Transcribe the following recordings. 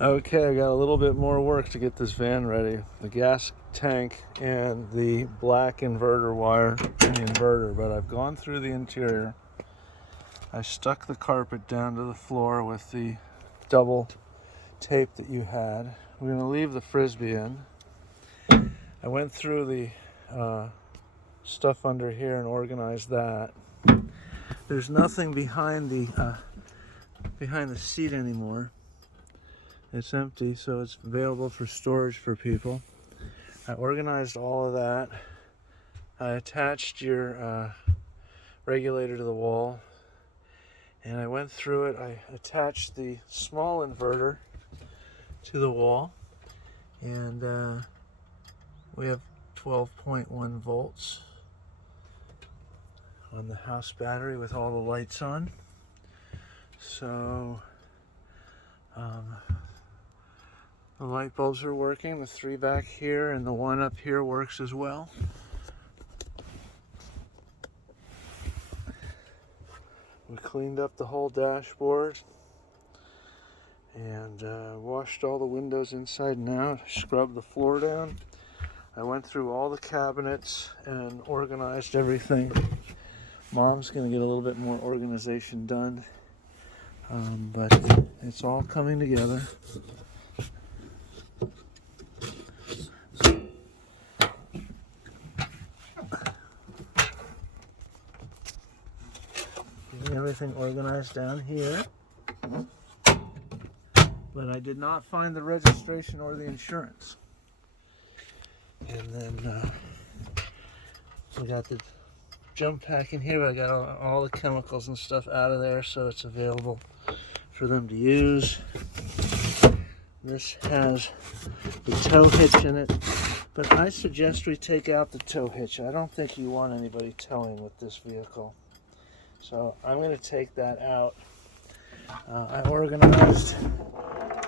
Okay, I got a little bit more work to get this van ready. The gas tank and the black inverter wire in the inverter, but I've gone through the interior. I stuck the carpet down to the floor with the double tape that you had. We're going to leave the frisbee in. I went through the stuff under here and organized that. There's nothing behind the seat anymore. It's empty, so it's available for storage for people. I organized all of that. I attached your regulator to the wall, and I went through it. I attached the small inverter to the wall, and we have 12.1 volts on the house battery with all the lights on. So the light bulbs are working. The 3 back here and the 1 up here works as well. We cleaned up the whole dashboard and washed all the windows inside and out, scrubbed the floor down. I went through all the cabinets and organized everything. Mom's going to get a little bit more organization done, but it's all coming together. Getting everything organized down here. But I did not find the registration or the insurance. And then we got the jump pack in here. I got all the chemicals and stuff out of there, so it's available for them to use. This has the tow hitch in it, but I suggest we take out the tow hitch. I don't think you want anybody towing with this vehicle. So I'm going to take that out. I organized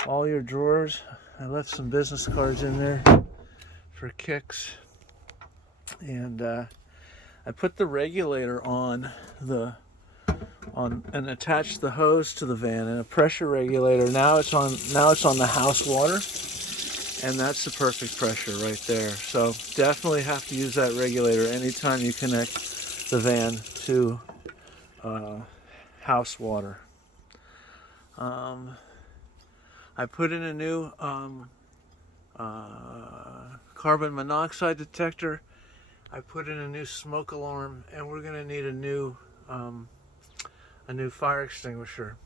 all your drawers. I left some business cards in there for kicks, and I put the regulator on and attached the hose to the van, and a pressure regulator. Now it's on the house water, and that's the perfect pressure right there. So definitely have to use that regulator anytime you connect the van to house water. I put in a new carbon monoxide detector. I put in a new smoke alarm, and we're going to need a new fire extinguisher.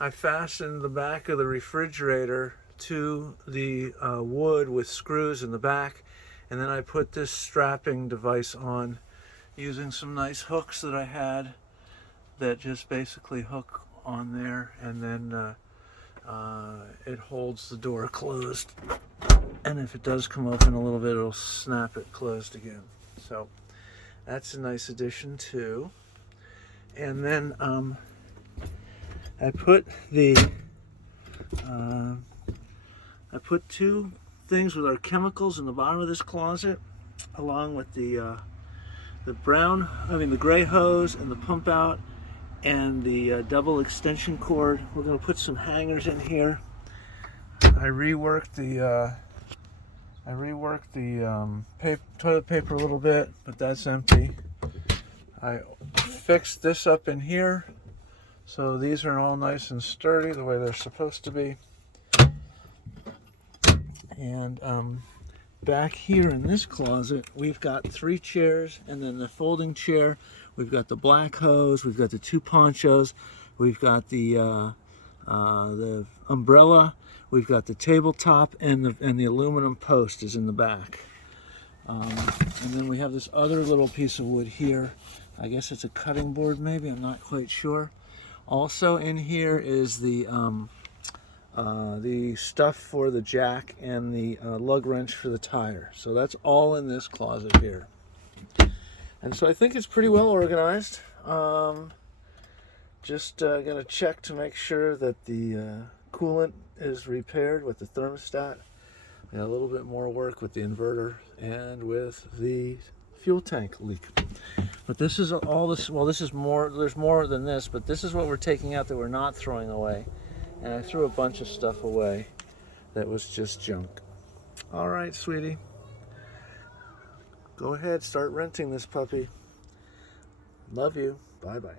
I fastened the back of the refrigerator to the wood with screws in the back, and then I put this strapping device on using some nice hooks that I had that just basically hook on there, and then it holds the door closed, and if it does come open a little bit, it'll snap it closed again. So that's a nice addition too. And then I put 2 things with our chemicals in the bottom of this closet, along with the gray hose and the pump out and the double extension cord. We're going to put some hangers in here. I reworked the toilet paper a little bit, but that's empty. I fixed this up in here, so these are all nice and sturdy the way they're supposed to be. And back here in this closet, we've got 3 chairs, and then the folding chair. We've got the black hose, we've got the 2 ponchos, we've got the umbrella, we've got the tabletop, and the aluminum post is in the back. And then we have this other little piece of wood here. I guess it's a cutting board, maybe, I'm not quite sure. Also in here is the stuff for the jack and the lug wrench for the tire. So that's all in this closet here. And so I think it's pretty well organized. Just gonna check to make sure that the coolant is repaired with the thermostat. We got a little bit more work with the inverter and with the fuel tank leak. But this is all this, well, this is more, there's more than this, but this is what we're taking out that we're not throwing away. and I threw a bunch of stuff away that was just junk. All right, sweetie. Go ahead, start renting this puppy. Love you. Bye-bye.